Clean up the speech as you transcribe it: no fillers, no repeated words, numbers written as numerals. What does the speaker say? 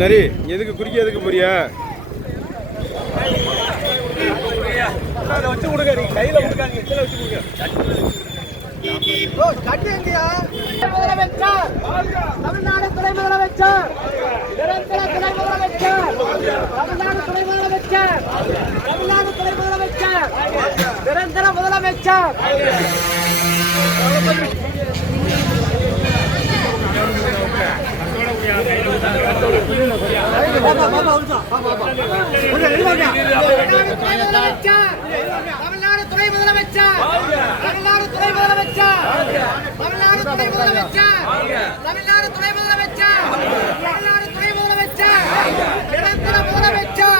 நரி எதுக்கு குறிக்க எதுக்கு போறியா? வச்சு கொடுங்க, நீங்க கையில கொடுக்காதீங்க, கீழே வச்சு கொடுங்க. முதலமைச்சர் தமிழ்நாடு துணை முதலமைச்சர் நிரந்தர துணை முதலமைச்சர் தமிழ்நாடு துணை முதலமைச்சர் தமிழ்நாடு துணை முதலமைச்சர் நிரந்தர முதலமைச்சர் தமிழ்நாடு துணை முதலமைச்சர் தமிழ்நாடு துணை முதலமைச்சர் தமிழ்நாடு துணை முதலமைச்சர் தமிழ்நாடு துணை முதலமைச்சர்